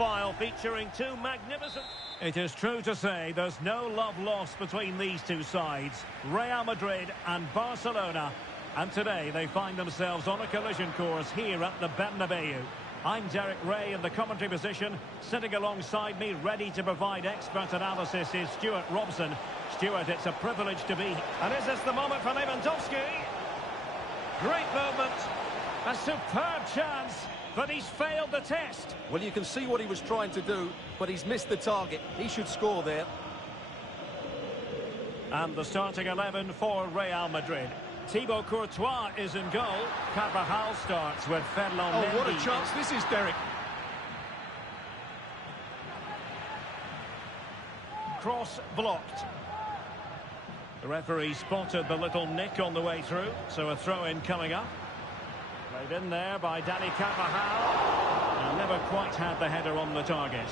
profile featuring two magnificent... It is true to say there's no love lost between these two sides, Real Madrid and Barcelona. And today they find themselves on a collision course here at the Bernabeu. I'm Derek Ray in the commentary position. Sitting alongside me, ready to provide expert analysis, is Stuart Robson. Stuart, it's a privilege to be. And is this the moment for Lewandowski? Great moment. A superb chance. But he's failed the test. Well, you can see what he was trying to do, but he's missed the target. He should score there. And the starting 11 for Real Madrid. Thibaut Courtois is in goal. Carvajal starts with Ferland Mendy. Oh, what a chance this is, Derek. Cross blocked. The referee spotted the little nick on the way through, so a throw-in coming up. Played in there by Dani Carvajal. And never quite had the header on the target.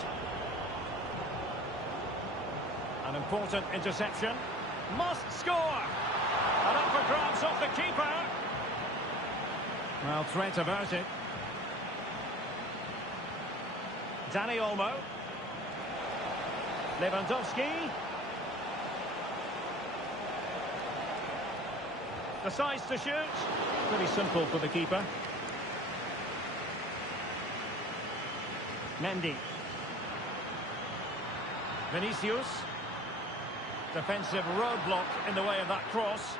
An important interception. Must score! And up for grabs off the keeper. Well, threat averted. Dani Olmo. Lewandowski. Decides to shoot. Pretty simple for the keeper. Mendy. Vinicius. Defensive roadblock in the way of that cross.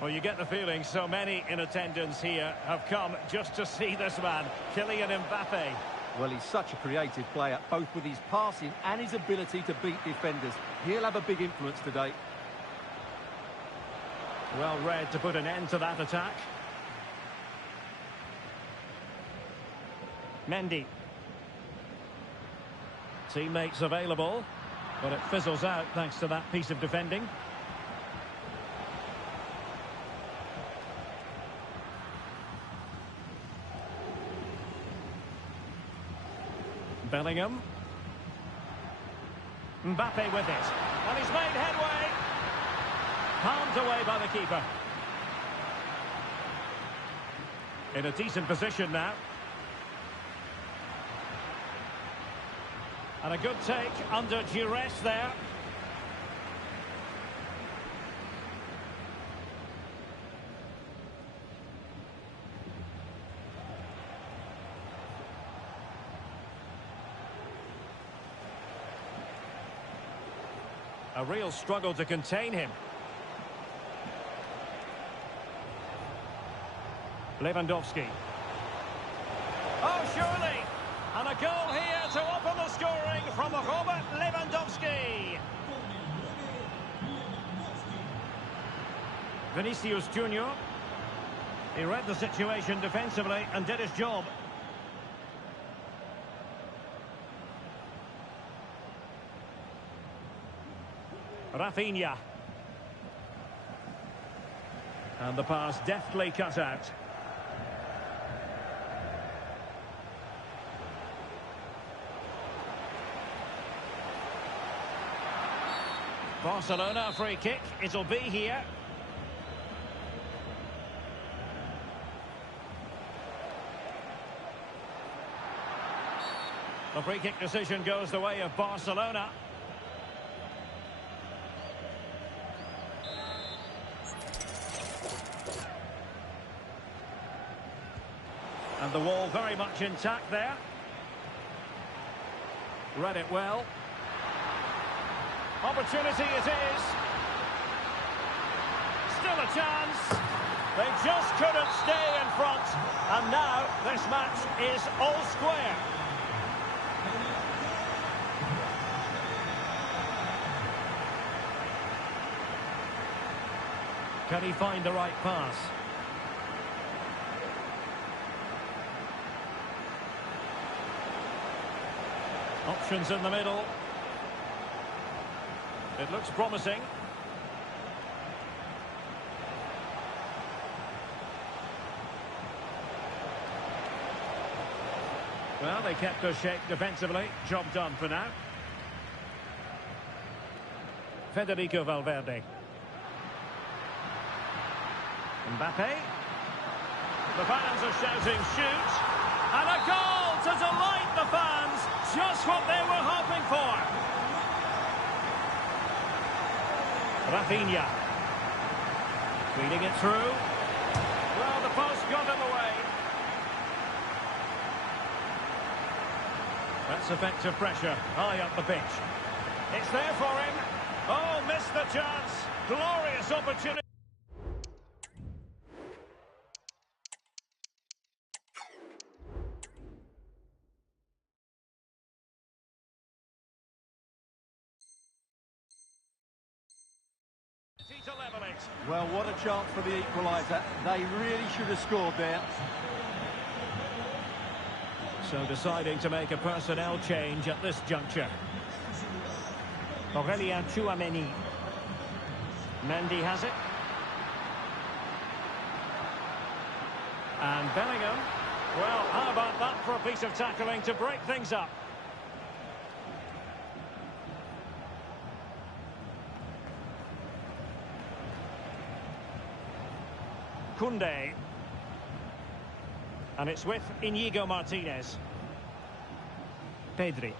Well, you get the feeling so many in attendance here have come just to see this man, Kylian Mbappe. Well, he's such a creative player, both with his passing and his ability to beat defenders. He'll have a big influence today. Well read to put an end to that attack. Mendy. Teammates available, but it fizzles out thanks to that piece of defending. Bellingham. Mbappe with it. And he's made headway. Palmed away by the keeper. In a decent position now. And a good take under duress there. A real struggle to contain him. Lewandowski. Oh, surely! And a goal here to open the scoring from Robert Lewandowski. Vinicius Junior. He read the situation defensively and did his job. Rafinha. And the pass deftly cut out. Barcelona, a free kick. It'll be here. The free kick decision goes the way of Barcelona. And the wall very much intact there. Read it well. Opportunity it is. Still a chance. They just couldn't stay in front. And now this match is all square. Can he find the right pass? Options in the middle. It looks promising. Well, they kept their shape defensively. Job done for now. Federico Valverde. Mbappe. The fans are shouting, shoot! And a goal to delight the fans. Just what they were hoping for. Rafinha. Feeding it through. Well, the post got in the way. That's effective pressure. High up the pitch. It's there for him. Oh, missed the chance. Glorious opportunity. To level it. Well, what a chance for the equaliser. They really should have scored there. So deciding to make a personnel change at this juncture. Aurélien Tchouameni. Mendy has it. And Bellingham. Well, how about that for a piece of tackling to break things up? Koundé. And it's with Inigo Martinez. Pedri.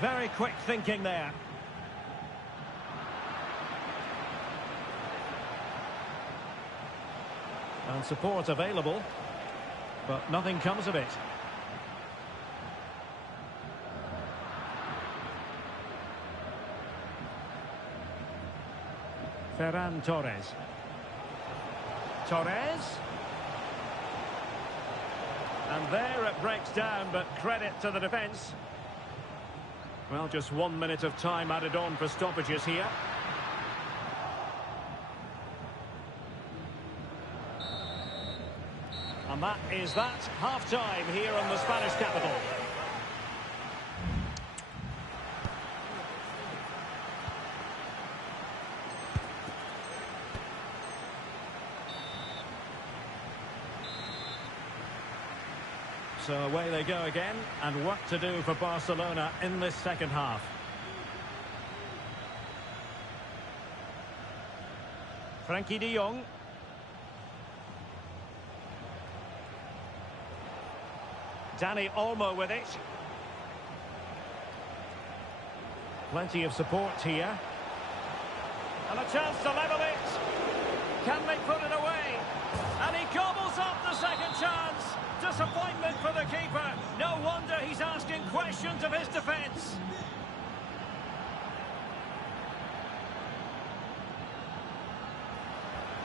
Very quick thinking there. And support available, but nothing comes of it. Ferran Torres. Torres. And there it breaks down, but credit to the defence. Well, just 1 minute of time added on for stoppages here. And that is that. Half-time here in the Spanish capital. So away they go again, and work to do for Barcelona in this second half. Frenkie de Jong. Dani Olmo with it. Plenty of support here. And a chance to level it. Can they put it away? And he gobbles up the second chance. Disappointment for the keeper. No wonder he's asking questions of his defence.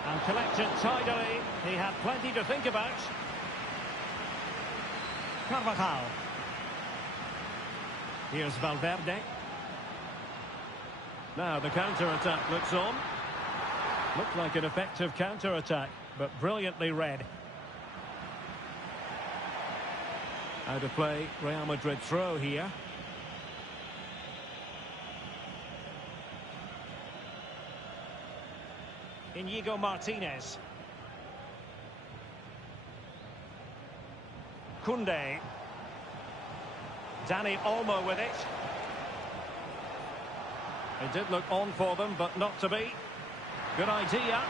And collected tidily. He had plenty to think about. Carvajal. Here's Valverde. Now the counter-attack looks on. Looked like an effective counter-attack, but brilliantly read. Out of play, Real Madrid throw here. Inigo Martinez. Koundé. Dani Olmo with it. It did look on for them, but not to be. Good idea.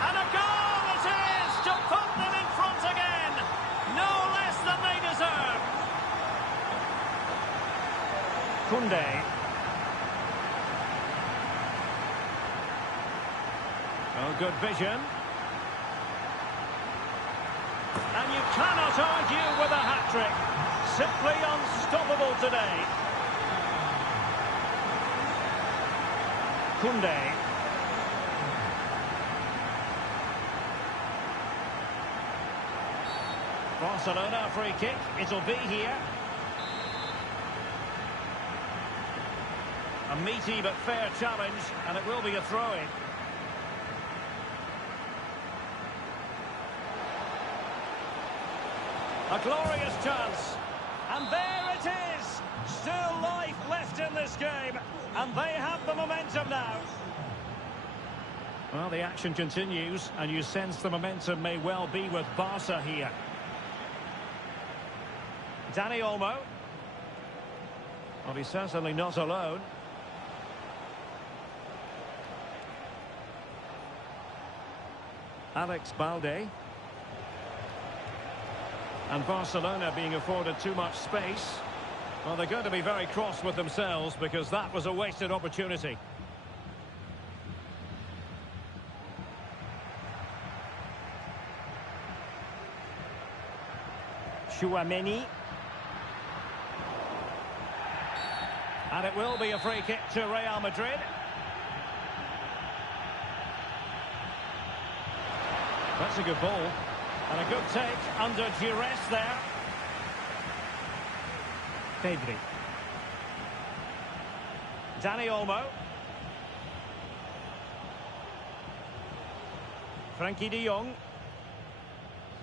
And a goal it is to put them in front again. No less than they deserve. Koundé. Oh, good vision. And you cannot argue with a hat-trick. Simply unstoppable today. Koundé. Barcelona free kick. It'll be here. A meaty but fair challenge, and it will be a throw-in. A glorious chance. And there it is. Still life left in this game. And they have the momentum now. Well, the action continues, and you sense the momentum may well be with Barca here. Dani Olmo. Well, he's certainly not alone. Alex Balde. And Barcelona being afforded too much space. Well, they're going to be very cross with themselves because that was a wasted opportunity. Tchouaméni. And it will be a free kick to Real Madrid. That's a good ball. And a good take under duress there. Pedri. Dani Olmo. Frankie de Jong.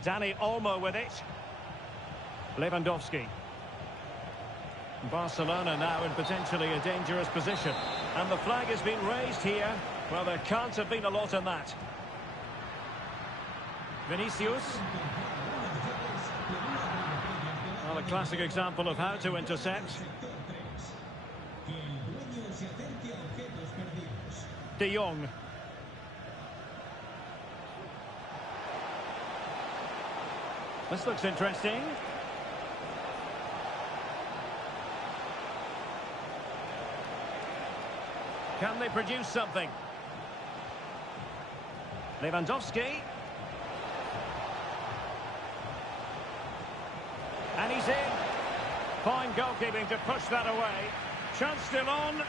Dani Olmo with it. Lewandowski. Barcelona now in potentially a dangerous position. And the flag has been raised here. Well, there can't have been a lot in that. Vinicius. Well, a classic example of how to intercept. De Jong. This looks interesting. Can they produce something? Lewandowski. And he's in. Fine goalkeeping to push that away. Chance still on.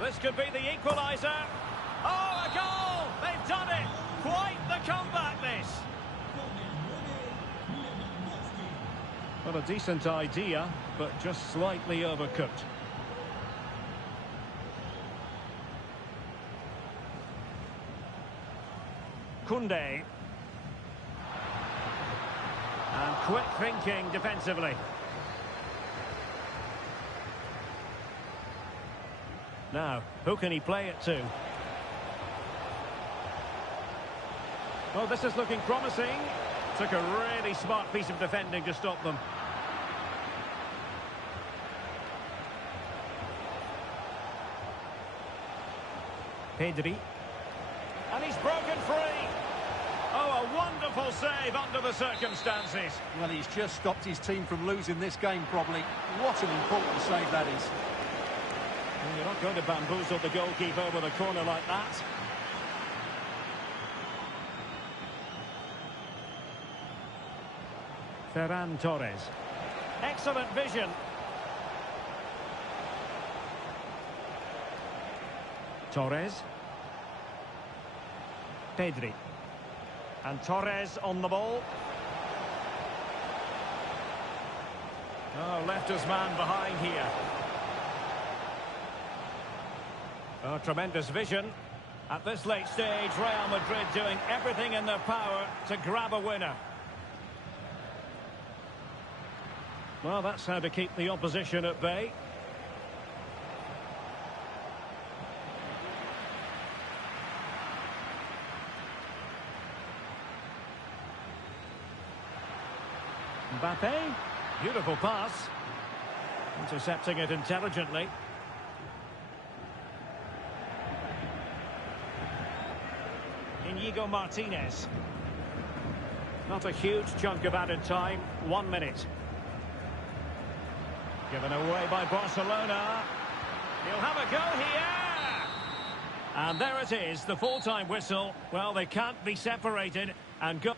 This could be the equaliser. Oh, a goal! They've done it! Quite the comeback, this. Well, a decent idea, but just slightly overcooked. Koundé. And quick thinking defensively. Now, who can he play it to? Well, this is looking promising. Took a really smart piece of defending to stop them. Pedri. And he's broken free. Oh, a wonderful save under the circumstances. Well, he's just stopped his team from losing this game, probably. What an important save that is. Well, you're not going to bamboozle the goalkeeper with a corner like that. Ferran Torres. Excellent vision. Torres. Pedri. And Torres on the ball. Oh, left his man behind here. Oh, tremendous vision. At this late stage, Real Madrid doing everything in their power to grab a winner. Well, that's how to keep the opposition at bay. Mbappe, beautiful pass. Intercepting it intelligently. Inigo Martinez. Not a huge chunk of added time, 1 minute. Given away by Barcelona. He'll have a go here. And there it is, the full-time whistle. Well, they can't be separated and go...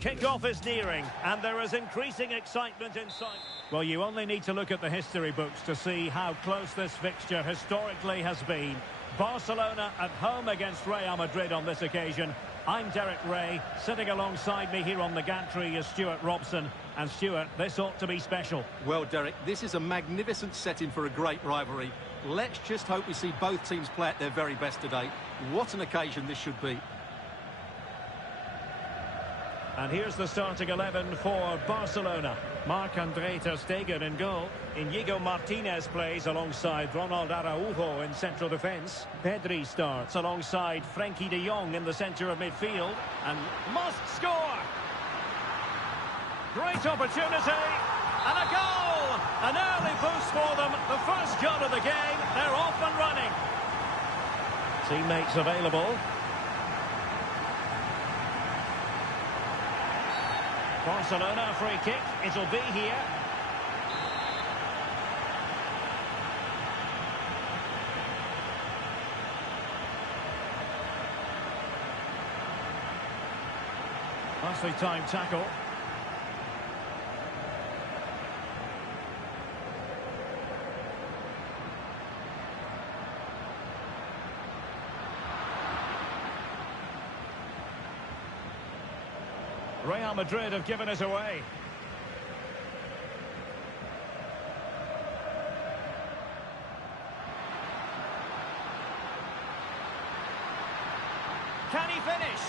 Kick-off is nearing, and there is increasing excitement inside. Well, you only need to look at the history books to see how close this fixture historically has been. Barcelona at home against Real Madrid on this occasion. I'm Derek Ray. Sitting alongside me here on the gantry is Stuart Robson. And Stuart, this ought to be special. Well, Derek, this is a magnificent setting for a great rivalry. Let's just hope we see both teams play at their very best today. What an occasion this should be. And here's the starting 11 for Barcelona. Marc-André ter Stegen in goal. Inigo Martinez plays alongside Ronald Araujo in central defence. Pedri starts alongside Frenkie de Jong in the centre of midfield. And must score! Great opportunity. And a goal! An early boost for them. The first goal of the game. They're off and running. Teammates available. Barcelona free kick. It'll be here. Nicely timed tackle. Real Madrid have given it away. Can he finish?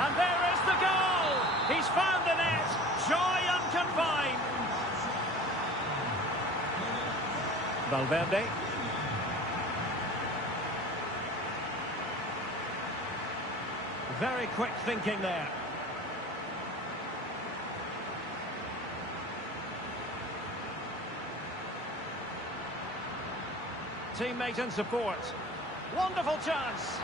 And there is the goal! He's found the net! Joy unconfined! Valverde. Very quick thinking there. Teammate and support. Wonderful chance.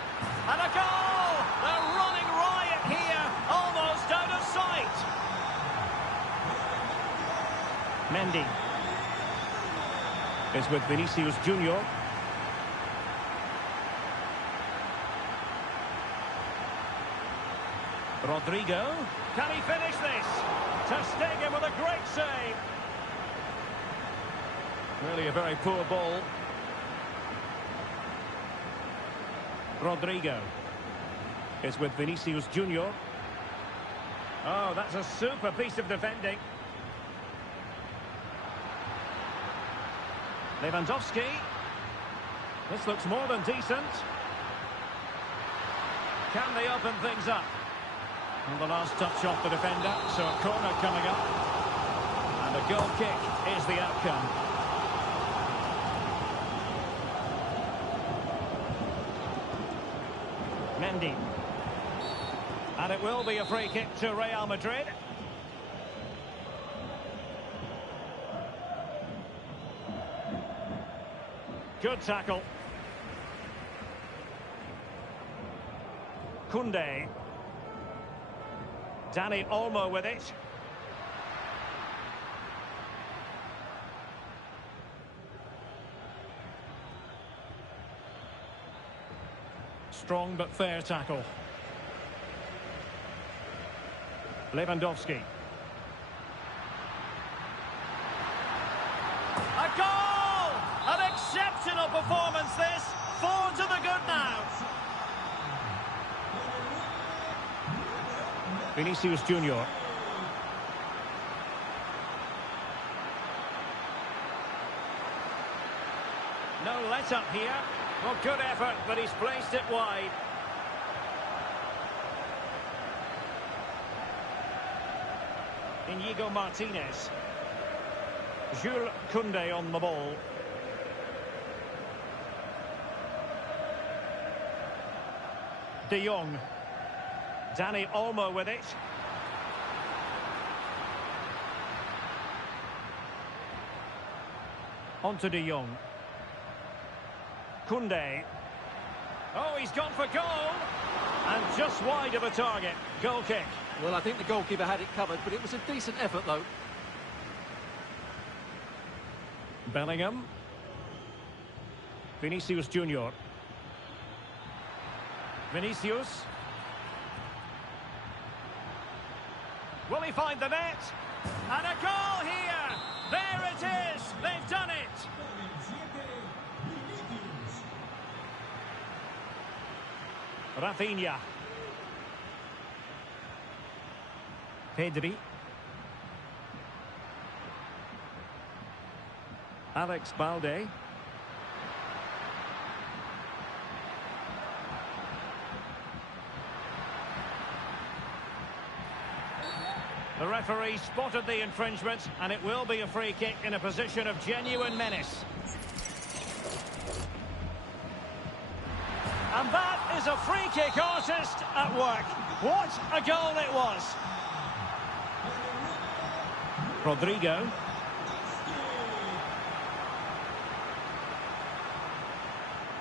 And a goal! They're running riot here, almost out of sight. Mendy is with Vinicius Junior. Rodrigo. Can he finish this? Ter Stegen with a great save. Really a very poor ball. Rodrigo is with Vinicius Junior. Oh, that's a super piece of defending. Lewandowski. This looks more than decent. Can they open things up? And the last touch off the defender, so a corner coming up. And a goal kick is the outcome. Mendy. And it will be a free kick to Real Madrid. Good tackle. Koundé. Dani Olmo with it. Strong but fair tackle. Lewandowski. A goal! An exceptional performance this. 4 to the good now. Vinicius Junior. No let up here. Well, good effort, but he's placed it wide. Inigo Martinez. Jules Koundé on the ball. De Jong. Dani Olmo with it. On to De Jong. Koundé. Oh, he's gone for goal. And just wide of a target. Goal kick. Well, I think the goalkeeper had it covered, but it was a decent effort, though. Bellingham. Vinicius Junior. Will he find the net? And a goal here! There it is! They've done it! Rafinha. Pedri. Alex Balde. The referee spotted the infringement, and it will be a free kick in a position of genuine menace. And that is a free kick artist at work. What a goal it was. Rodrigo.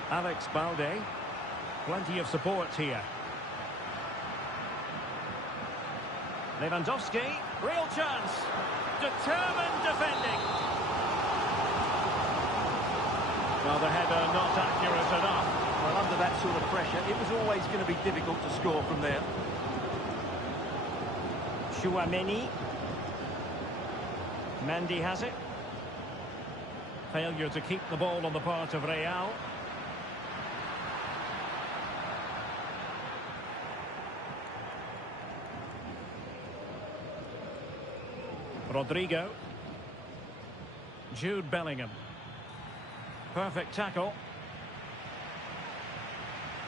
Alex Balde. Plenty of support here. Lewandowski, real chance. Determined defending. Well, the header not accurate enough. Well, under that sort of pressure, it was always going to be difficult to score from there. Tchouaméni. Mendy has it. Failure to keep the ball on the part of Real. Rodrigo. Jude Bellingham. Perfect tackle.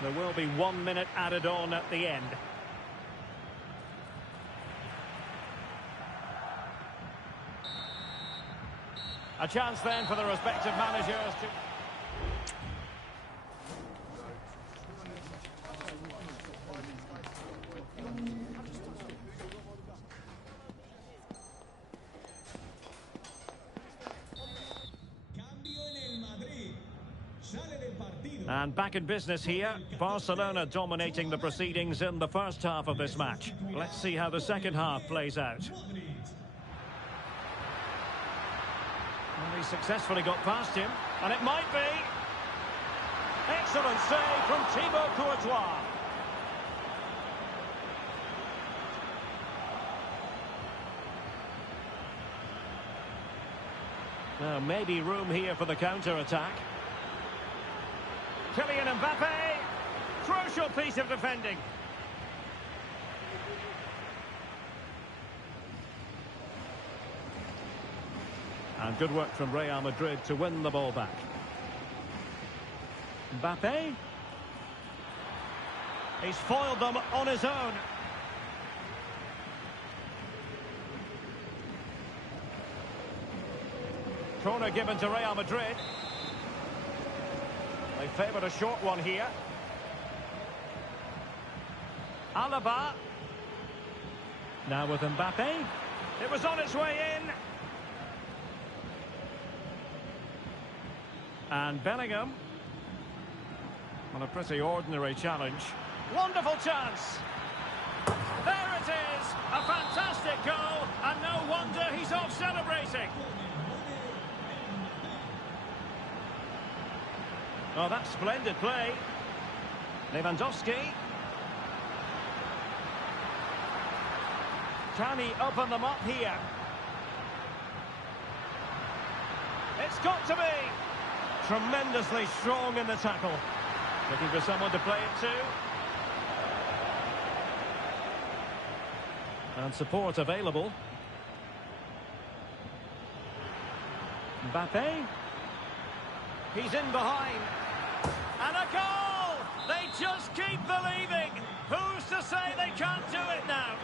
There will be 1 minute added on at the end. A chance then for the respective managers to... And back in business here, Barcelona dominating the proceedings in the first half of this match. Let's see how the second half plays out. Well, he successfully got past him, and it might be. Excellent save from Thibaut Courtois. Now, maybe room here for the counter-attack. Kylian Mbappe, crucial piece of defending. And good work from Real Madrid to win the ball back. Mbappe. He's foiled them on his own. Corner given to Real Madrid. They favoured a short one here. Alaba. Now with Mbappe. It was on its way in. And Bellingham. On a pretty ordinary challenge. Wonderful chance. There it is. A fantastic goal. And no wonder he's off celebrating. Oh, that's splendid play. Lewandowski. Can he open them up here? It's got to be. Tremendously strong in the tackle. Looking for someone to play it to. And support available. Mbappe. He's in behind. And a goal! They just keep believing. Who's to say they can't do it now?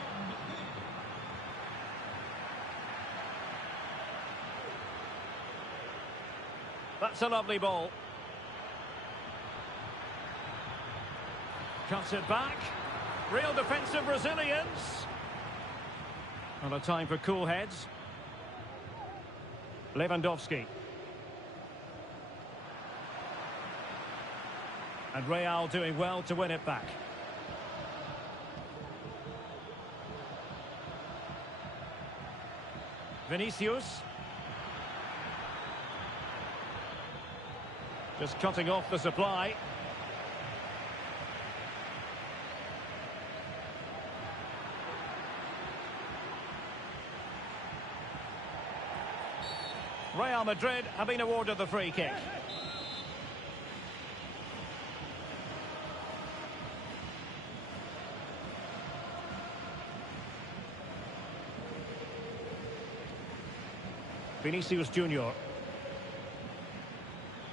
That's a lovely ball. Cuts it back. Real defensive resilience. And a time for cool heads. Lewandowski. And Real doing well to win it back. Vinicius. Just cutting off the supply. Real Madrid have been awarded the free kick. Vinicius Junior.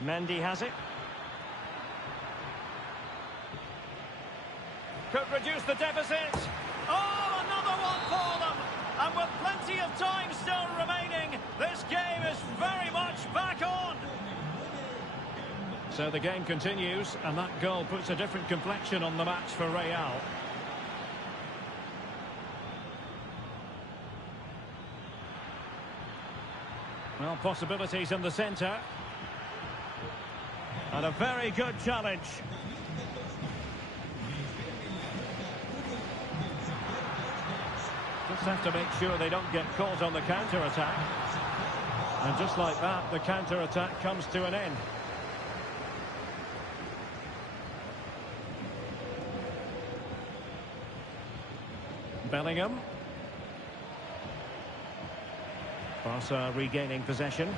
Mendy has it. Could reduce the deficit. Oh, another one for them. And with plenty of time still remaining, this game is very much back on. So the game continues, and that goal puts a different complexion on the match for Real. Well, possibilities in the centre. And a very good challenge. Just have to make sure they don't get caught on the counter-attack. And just like that, the counter-attack comes to an end. Bellingham. Barca regaining possession.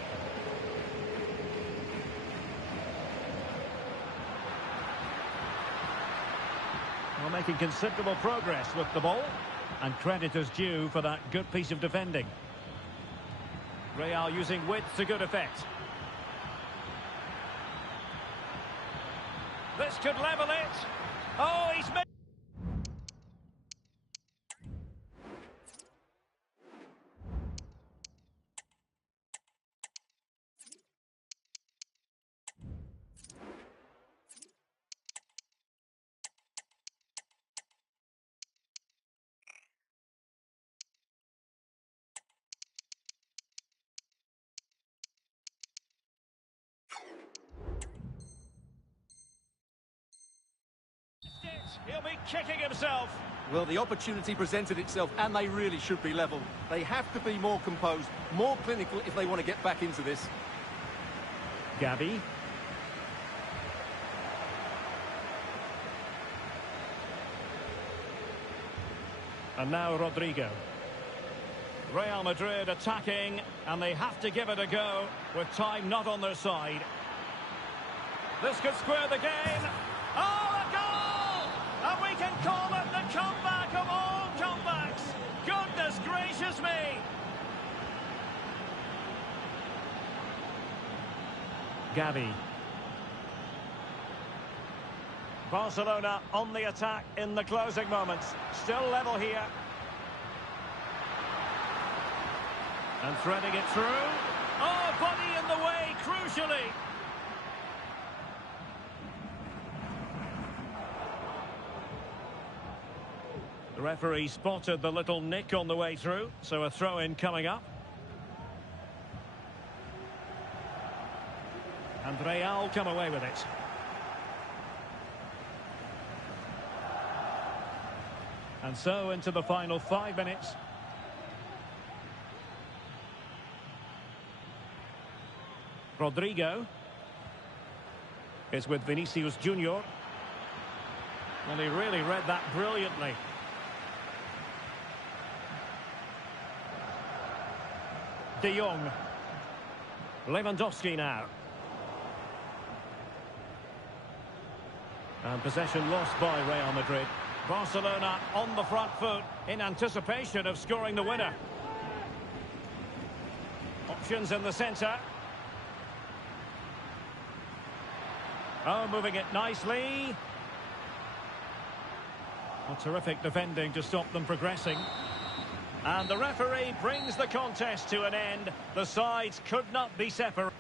Well, making considerable progress with the ball. And credit is due for that good piece of defending. Real using width to good effect. This could level it. Oh, he's made... He'll be kicking himself. Well, the opportunity presented itself, and they really should be level. They have to be more composed, more clinical if they want to get back into this. Gavi. And now Rodrigo. Real Madrid attacking, and they have to give it a go with time not on their side. This could square the game. Oh, a goal! And we can call it the comeback of all comebacks. Goodness gracious me! Gavi. Barcelona on the attack in the closing moments. Still level here. And threading it through. Oh, body in the way, crucially. The referee spotted the little nick on the way through, so a throw-in coming up. And Real come away with it. And so into the final 5 minutes. Rodrigo is with Vinicius Junior. Well, he really read that brilliantly. De Jong. Lewandowski now. And possession lost by Real Madrid. Barcelona on the front foot in anticipation of scoring the winner. Options in the centre. Oh, moving it nicely. A terrific defending to stop them progressing. And the referee brings the contest to an end. The sides could not be separated.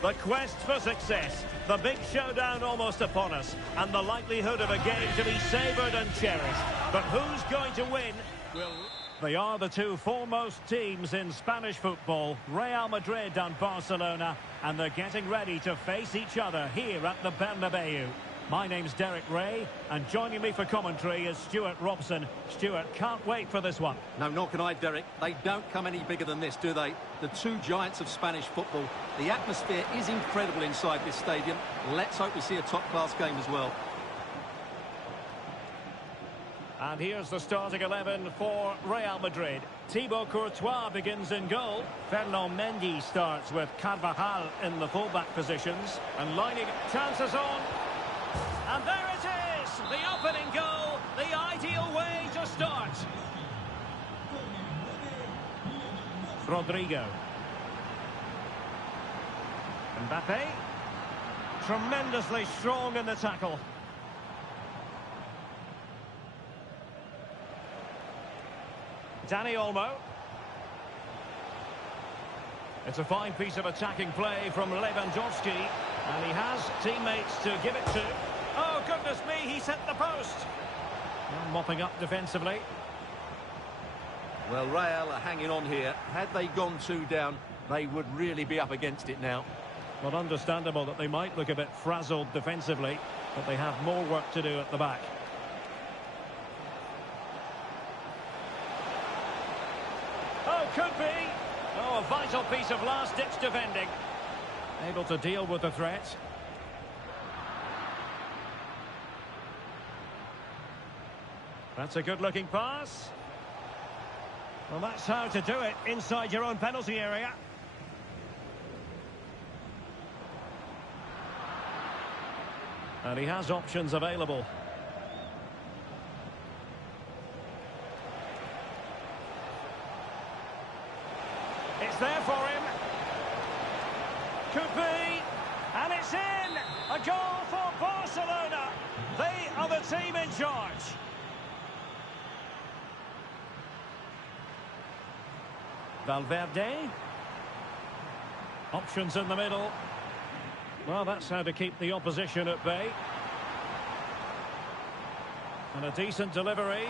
The quest for success, the big showdown almost upon us, and the likelihood of a game to be savoured and cherished. But who's going to win? They are the two foremost teams in Spanish football, Real Madrid and Barcelona, and they're getting ready to face each other here at the Bernabeu. My name's Derek Ray, and joining me for commentary is Stuart Robson. Stuart, can't wait for this one. No, nor can I, Derek. They don't come any bigger than this, do they? The two giants of Spanish football. The atmosphere is incredible inside this stadium. Let's hope we see a top-class game as well. And here's the starting 11 for Real Madrid. Thibaut Courtois begins in goal. Ferland Mendy starts with Carvajal in the fullback positions. And lining chances on. And there it is! The opening goal, the ideal way to start. Rodrigo. Mbappe. Tremendously strong in the tackle. Dani Olmo. It's a fine piece of attacking play from Lewandowski. And he has teammates to give it to. Oh, goodness me, he set the post. And mopping up defensively. Well, Real are hanging on here. Had they gone 2 down, they would really be up against it now. Well, understandable that they might look a bit frazzled defensively, but they have more work to do at the back. Oh, could be. Oh, a vital piece of last-ditch defending. Able to deal with the threat. That's a good-looking pass. Well, that's how to do it inside your own penalty area. And he has options available. It's there for him. Could be. And it's in. A goal for Barcelona. They are the team in charge. Valverde. Options in the middle. Well, that's how to keep the opposition at bay. And a decent delivery.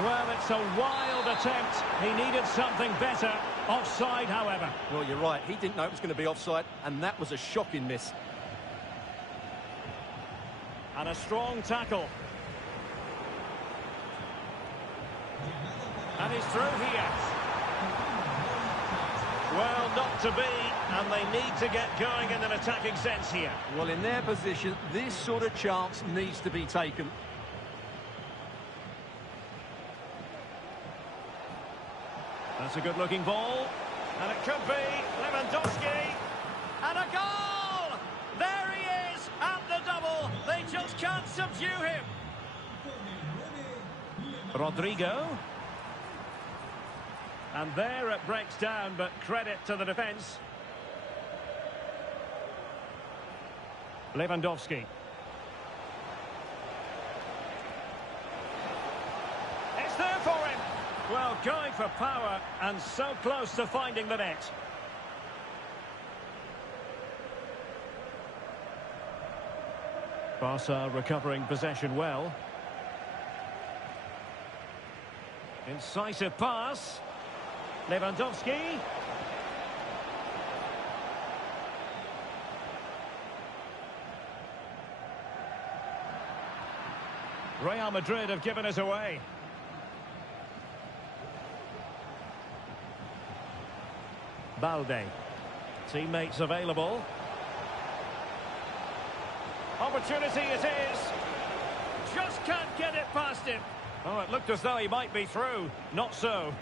Well, it's a wild attempt. He needed something better. Offside, however. Well, you're right. He didn't know it was going to be offside, and that was a shocking miss. And a strong tackle. And he's through here. Well, not to be, and they need to get going in an attacking sense here. Well, in their position, this sort of chance needs to be taken. That's a good-looking ball. And it could be Lewandowski. And a goal! There he is at the double. They just can't subdue him. Rodrigo. And there it breaks down, but credit to the defence. Lewandowski. It's there for him. Well, going for power and so close to finding the net. Barca recovering possession well. Incisive pass. Lewandowski. Real Madrid have given us away. Balde. Teammates available. Opportunity it is. Just can't get it past him. Oh, it looked as though he might be through. Not so.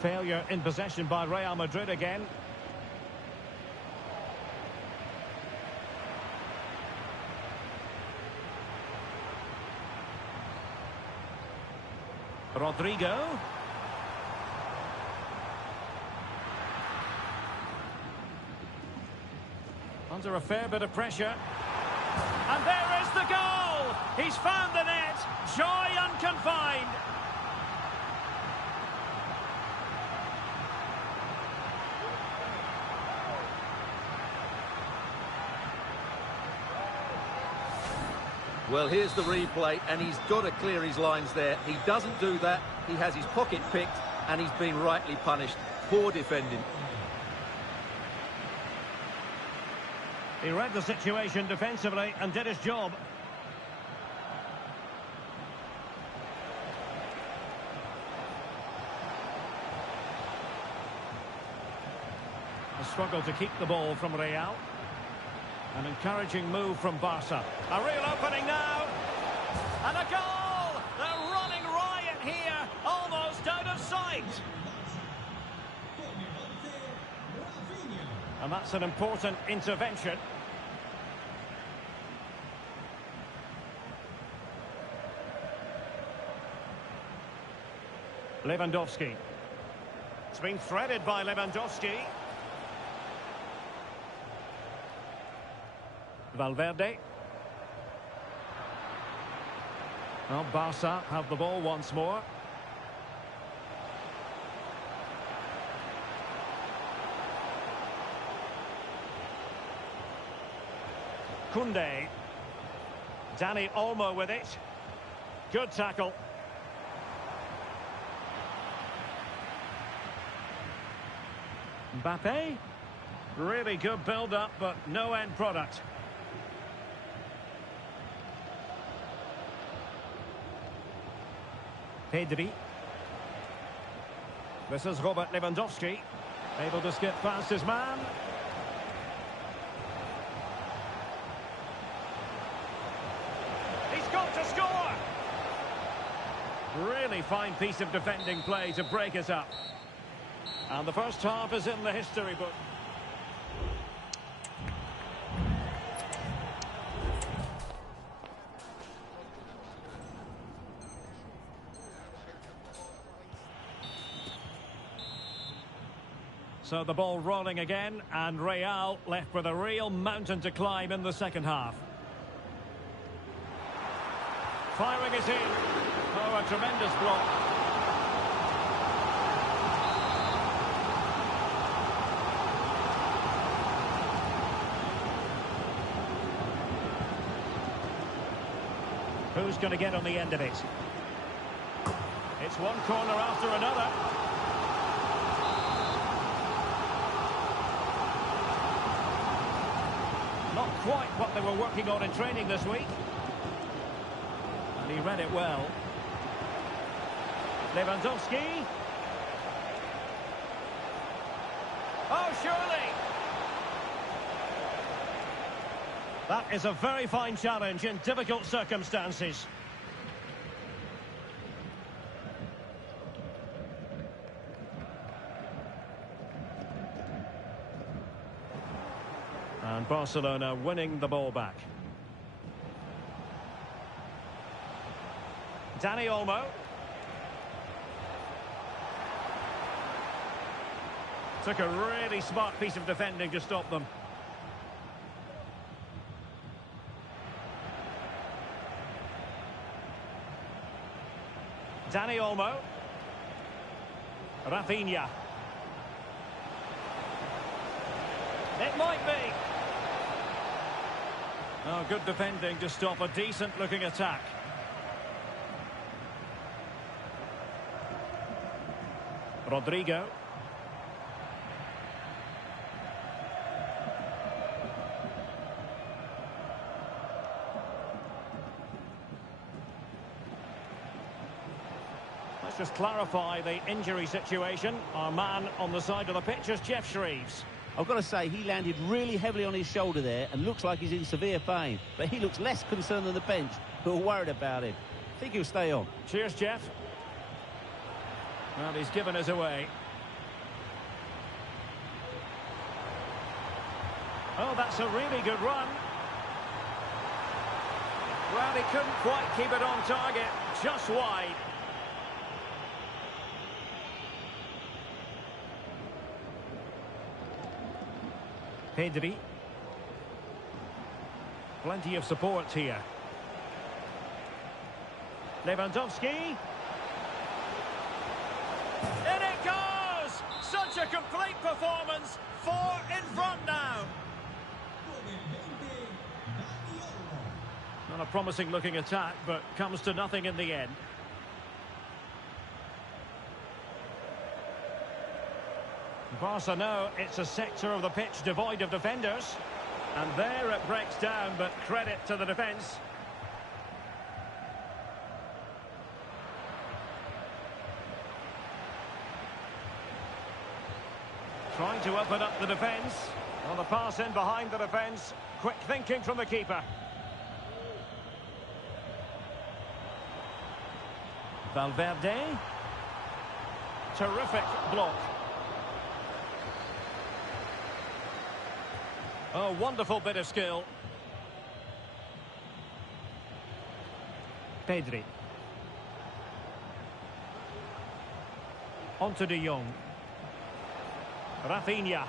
Failure in possession by Real Madrid again. Rodrigo. Under a fair bit of pressure. And there is the goal! He's found the net. Joy unconfined. Well, here's the replay, and he's got to clear his lines there. He doesn't do that. He has his pocket picked, and he's been rightly punished. Poor defending. He read the situation defensively and did his job. A struggle to keep the ball from Real. An encouraging move from Barca. A real opening now. And a goal! They're running riot here, almost out of sight. And that's an important intervention. Lewandowski. It's been threaded by Lewandowski. Valverde. Well, Barca have the ball once more. Koundé. Dani Olmo with it. Good tackle. Mbappe. Really good build-up, but no end product. Pedri. This is Robert Lewandowski. Able to skip past his man. He's got to score! Really fine piece of defending play to break it up. And the first half is in the history book. So the ball rolling again, and Real left with a real mountain to climb in the second half. Firing it in. Oh, a tremendous block. Who's going to get on the end of it? It's one corner after another. Not quite what they were working on in training this week. And he read it well. Lewandowski. Oh, surely! That is a very fine challenge in difficult circumstances. And Barcelona winning the ball back. Dani Olmo. Took a really smart piece of defending to stop them. Dani Olmo. Rafinha. It might be. Oh, good defending to stop a decent-looking attack. Rodrigo. Let's just clarify the injury situation. Our man on the side of the pitch is Geoff Shreeves. I've got to say, he landed really heavily on his shoulder there and looks like he's in severe pain. But he looks less concerned than the bench, who are worried about him. I think he'll stay on. Cheers, Geoff. Well, he's given us away. Oh, that's a really good run. Well, he couldn't quite keep it on target, just wide. Pedri. Plenty of support here. Lewandowski. In it goes! Such a complete performance. 4 in front now. And a promising looking attack, but comes to nothing in the end. Barca know it's a sector of the pitch devoid of defenders. And there it breaks down, but credit to the defence. Trying to open up the defence. Well, the pass in behind the defence. Quick thinking from the keeper. Valverde. Terrific block. Oh, wonderful bit of skill. Pedri. On to De Jong. Rafinha.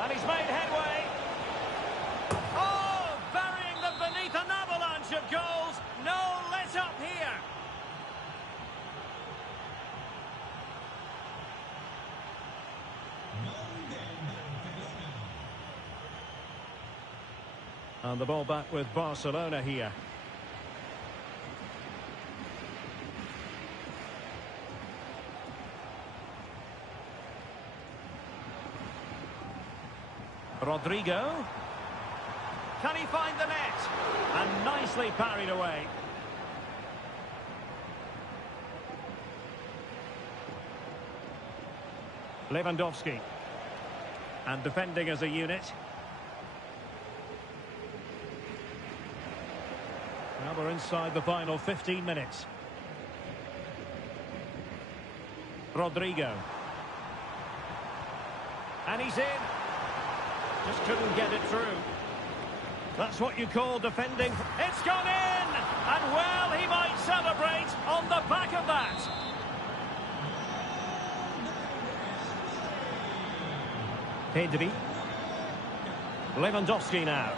And he's made headway. Oh, burying them beneath an avalanche of goals. No let up here. And the ball back with Barcelona here. Rodrigo. Can he find the net? And nicely parried away. Lewandowski. And defending as a unit. Now we're inside the final 15 minutes. Rodrigo. And he's in. Just couldn't get it through. That's what you call defending. It's gone in! And well, he might celebrate on the back of that. Pedri. Lewandowski now.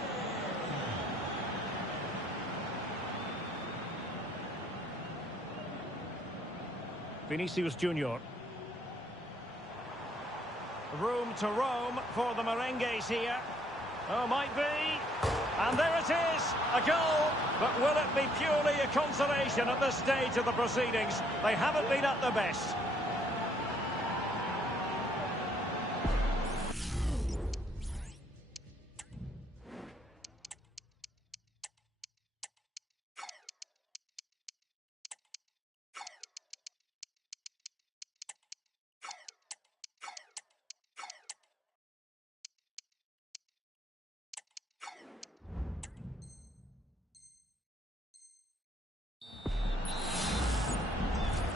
Vinicius Junior. Room to roam for the merengues here. Oh, might be. And there it is, a goal. But will it be purely a consolation at this stage of the proceedings? They haven't been at their best.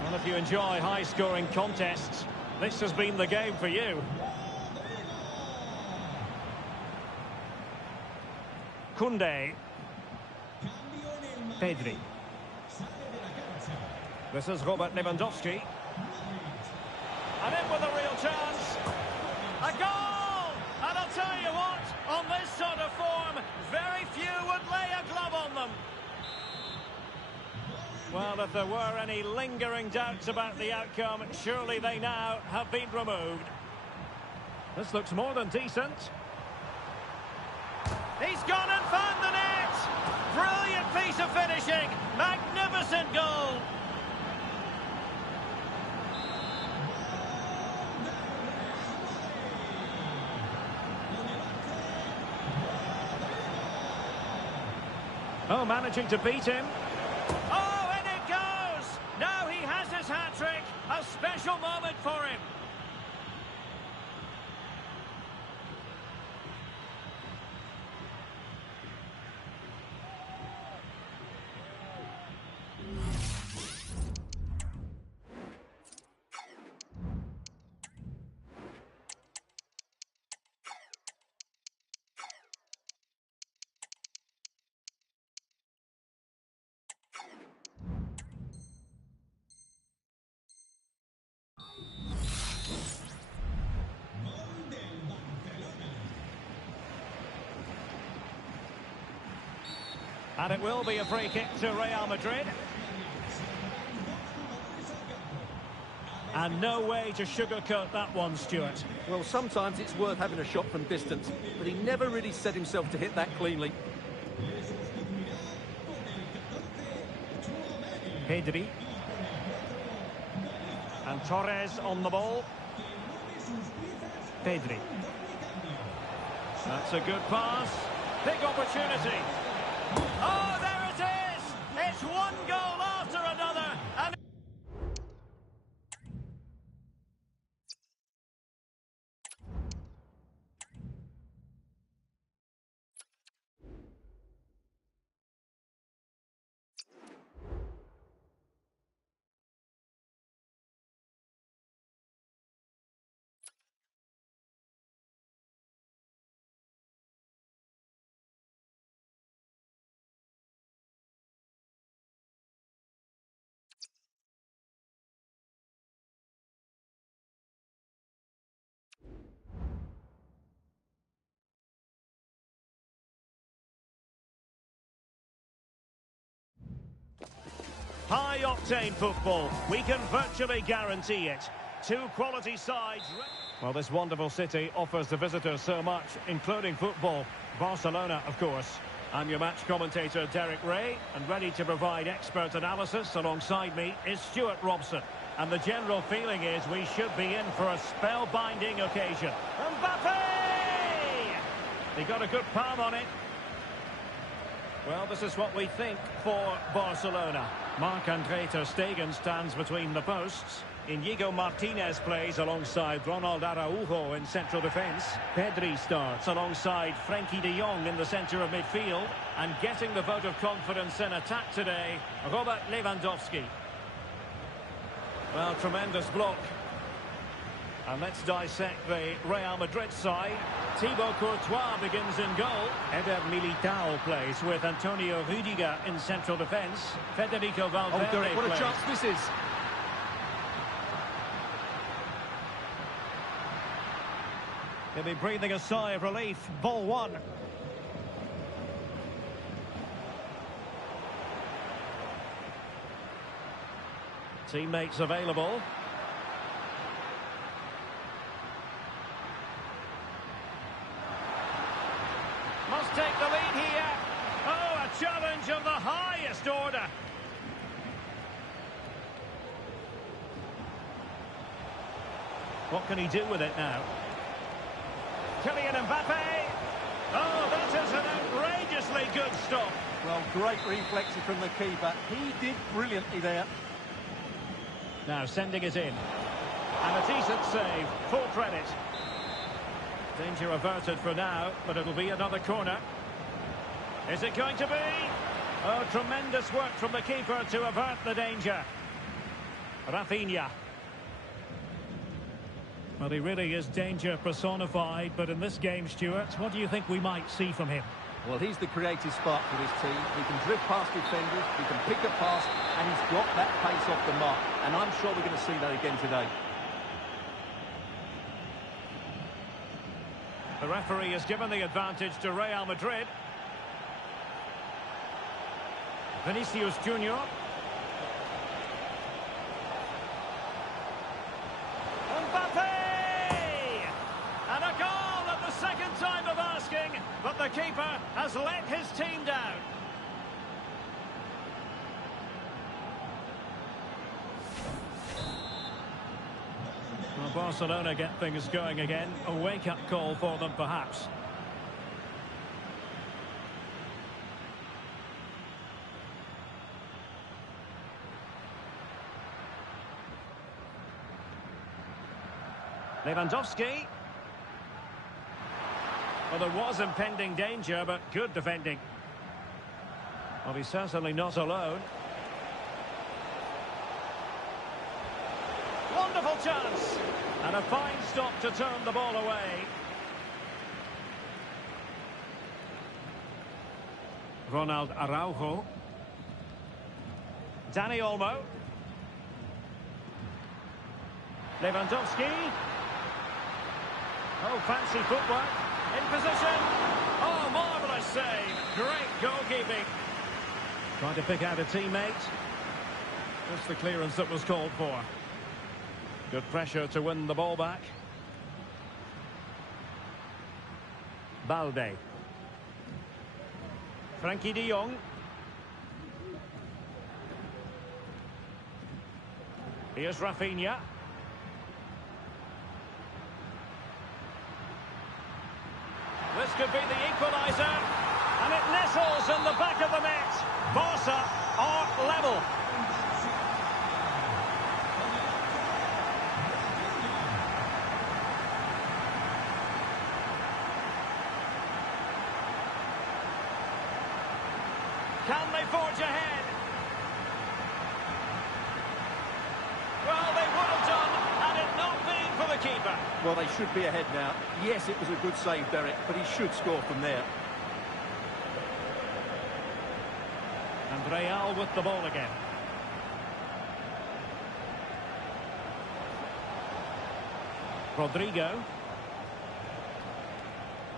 Well, if you enjoy high-scoring contests, this has been the game for you. Koundé. Pedri. This is Robert Lewandowski. And in with a real chance. A goal! And I'll tell you what, on this sort of form, very few would lay a glove on them. Well, if there were any lingering doubts about the outcome, surely they now have been removed. This looks more than decent. He's gone and found the net! Brilliant piece of finishing! Magnificent goal! Oh, managing to beat him. Oh, and it goes! Now he has his hat-trick. A special moment for him. And it will be a free kick to Real Madrid. And no way to sugarcoat that one, Stuart. Well, sometimes it's worth having a shot from distance, but he never really set himself to hit that cleanly. Pedri. And Torres on the ball. Pedri. That's a good pass. Big opportunity. Oh, there it is! It's one goal after another. And high-octane football. We can virtually guarantee it. Two quality sides. Well, this wonderful city offers the visitors so much, including football. Barcelona, of course. I'm your match commentator, Derek Ray, and ready to provide expert analysis alongside me is Stuart Robson. And the general feeling is we should be in for a spellbinding occasion. Mbappe! He got a good palm on it. Well, this is what we think for Barcelona. Marc-Andre ter Stegen stands between the posts. Inigo Martinez plays alongside Ronald Araujo in central defence. Pedri starts alongside Frenkie de Jong in the centre of midfield. And getting the vote of confidence in attack today, Robert Lewandowski. Well, tremendous block. And let's dissect the Real Madrid side. Thibaut Courtois begins in goal. Eder Militao plays with Antonio Rüdiger in central defence. Federico Valverde Derek, what a plays. chance this is. He'll be breathing a sigh of relief. Ball one. Teammates available. Must take the lead here. Oh, a challenge of the highest order. What can he do with it now? Kylian Mbappe. Oh, that is an outrageously good stop. Well, great reflexes from the keeper. He did brilliantly there. Now sending it in. And a decent save. Full credit. Danger averted for now, but it'll be another corner. Is it going to be? Oh, tremendous work from the keeper to avert the danger. Rafinha. Well, he really is danger personified, but in this game, Stuart, what do you think we might see from him? Well, he's the creative spark for this team. He can drift past defenders, he can pick a pass, and he's got that pace off the mark. And I'm sure we're going to see that again today. The referee has given the advantage to Real Madrid. Vinicius Junior. Mbappe! And a goal at the second time of asking, but the keeper has let his team down. Well, Barcelona get things going again. A wake-up call for them, perhaps. Lewandowski. Well, there was impending danger, but good defending. Well, he's certainly not alone. Wonderful chance. And a fine stop to turn the ball away. Ronald Araujo. Dani Olmo. Lewandowski. Oh, fancy footwork. In position. Oh, marvellous save. Great goalkeeping. Trying to pick out a teammate. Just the clearance that was called for. Good pressure to win the ball back. Balde. Frankie de Jong. Here's Rafinha. This could be the equaliser. And it nestles in the back of the net. Barca are level. Can they forge ahead? Well, they would have done had it not been for the keeper. Well, they should be ahead now. Yes, it was a good save, Derek, but he should score from there. And Real with the ball again. Rodrigo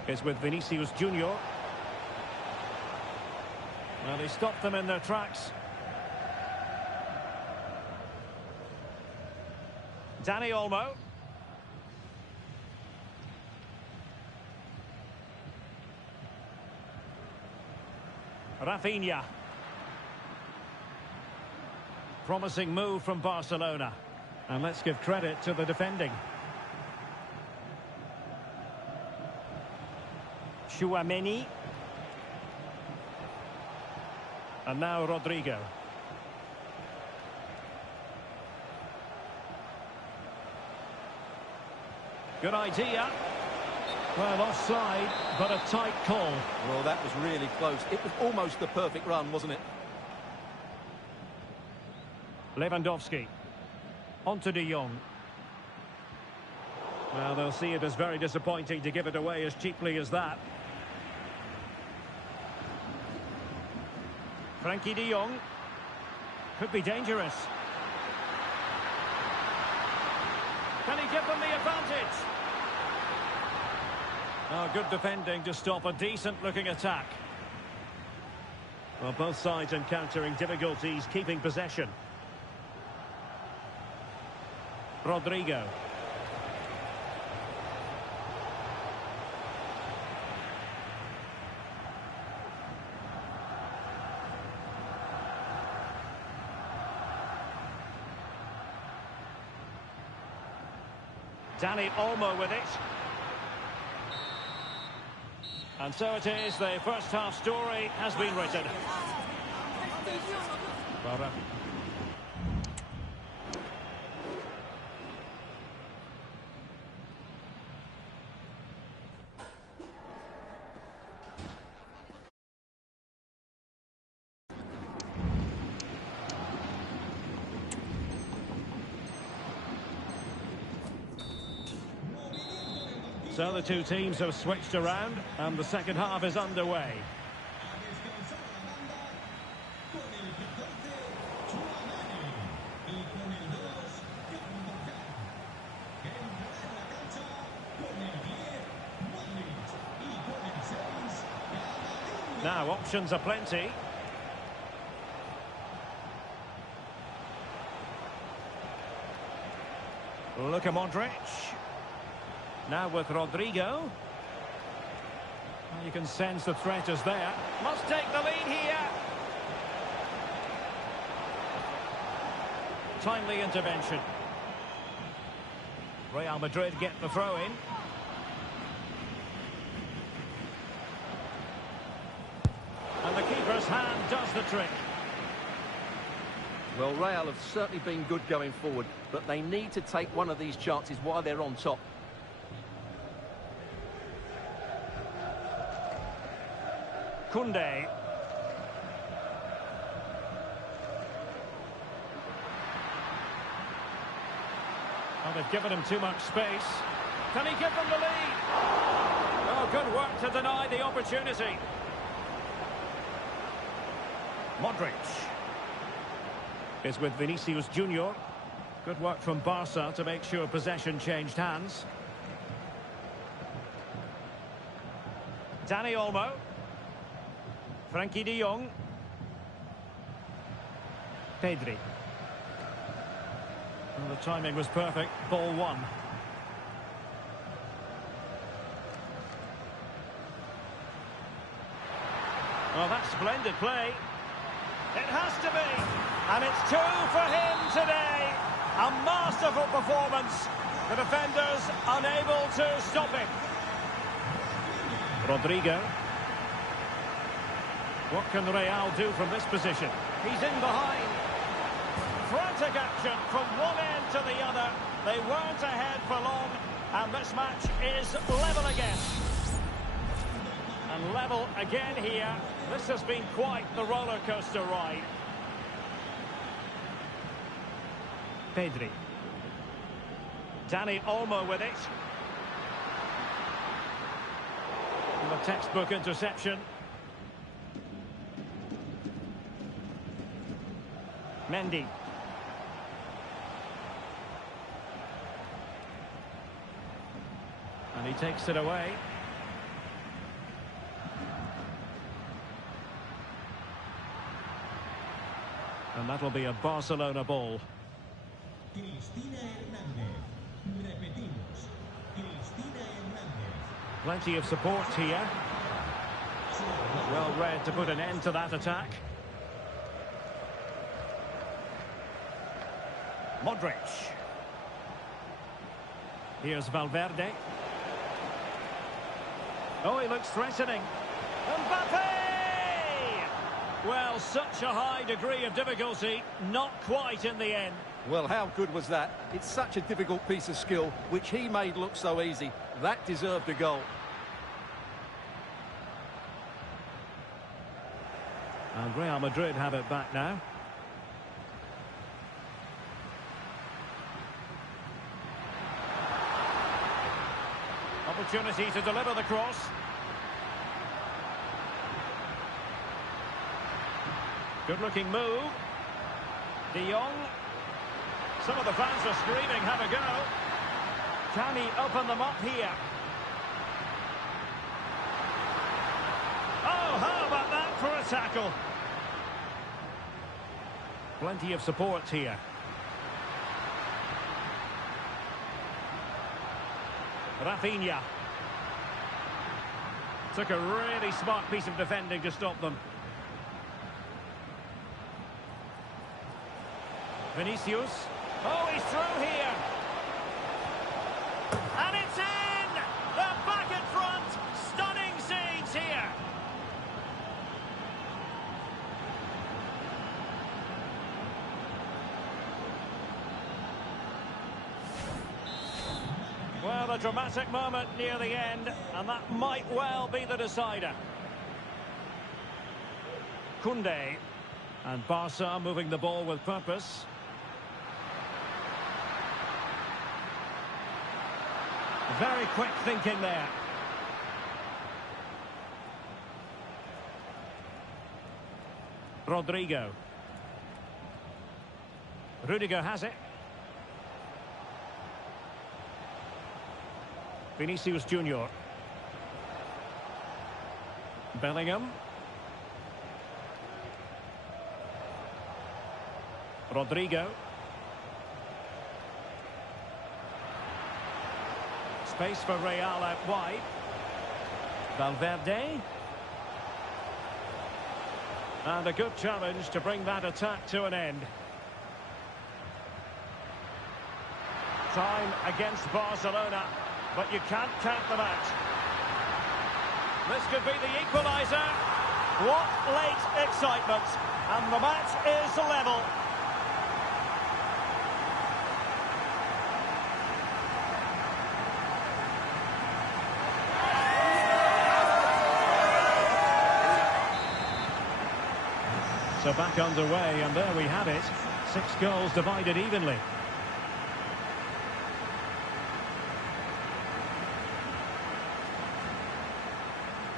is with Vinicius Junior. Well, he stopped them in their tracks. Dani Olmo. Rafinha. Promising move from Barcelona. And let's give credit to the defending. Tchouaméni. And now Rodrigo. Good idea. Well, offside, but a tight call. Well, that was really close. It was almost the perfect run, wasn't it? Lewandowski. On to de Jong. Well, they'll see it as very disappointing to give it away as cheaply as that. Frankie de Jong. Could be dangerous. Can he give them the advantage? Oh, good defending to stop a decent-looking attack. Well, both sides encountering difficulties keeping possession. Rodrigo. Dani Olmo with it. And so it is, the first half story has been written. Barra. So the two teams have switched around and the second half is underway. Now options are plenty. Luka Modric. Now with Rodrigo. Well, you can sense the threat is there. Must take the lead here. Timely intervention. Real Madrid get the throw in. And the keeper's hand does the trick. Well, Real have certainly been good going forward, but they need to take one of these chances while they're on top. Koundé. Well, they've given him too much space. Can he give them the lead? Oh, good work to deny the opportunity. Modric is with Vinicius Junior. Good work from Barca to make sure possession changed hands. Dani Olmo. Frankie de Jong. Pedri. Well, the timing was perfect. Ball one. Well, that's splendid play. It has to be. And it's 2 for him today. A masterful performance. The defenders unable to stop him. Rodrigo. What can Real do from this position? He's in behind. Frantic action from one end to the other. They weren't ahead for long, and this match is level again. And level again here. This has been quite the roller coaster ride. Pedri. Dani Olmo with it. And the textbook interception. Mendy. And he takes it away. And that'll be a Barcelona ball. Cristina Hernández. Repetimos. Cristina Hernández. Plenty of support here. Well read to put an end to that attack. Modric. Here's Valverde. Oh, he looks threatening. Mbappe! Well, such a high degree of difficulty, not quite in the end. Well, how good was that? It's such a difficult piece of skill, which he made look so easy. That deserved a goal. And Real Madrid have it back now. Opportunity to deliver the cross. Good-looking move. De Jong. Some of the fans are screaming, have a go. Can he open them up here? Oh, how about that for a tackle? Plenty of support here. Rafinha. Took a really smart piece of defending to stop them. Vinicius. Oh, he's through here. And it's in! They're back at front. Stunning scenes here. Well, a dramatic moment near the end, and that might well be the decider. Koundé. And Barca moving the ball with purpose. Very quick thinking there. Rodrigo. Rudiger has it. Vinicius Junior. Bellingham. Rodrigo. Space for Real out wide. Valverde. And a good challenge to bring that attack to an end. Time against Barcelona, but you can't count them out. This could be the equaliser. What late excitement. And the match is level. So back underway, and there we have it. 6 goals divided evenly.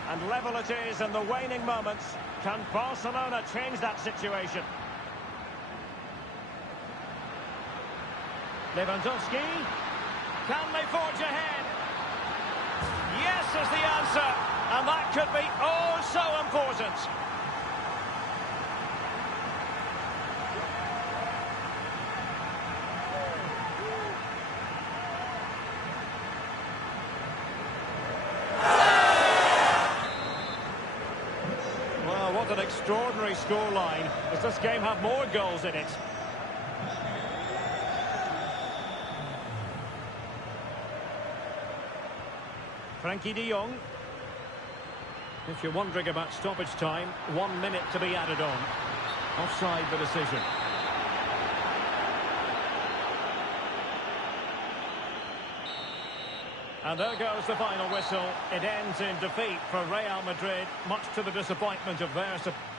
And level it is in the waning moments. Can Barcelona change that situation? Lewandowski. Can they forge ahead? Yes is the answer. And that could be oh so important. extraordinary scoreline. Does this game have more goals in it? Frankie de Jong. If you're wondering about stoppage time, 1 minute to be added on. Offside the decision. And there goes the final whistle. It ends in defeat for Real Madrid, much to the disappointment of their supporters.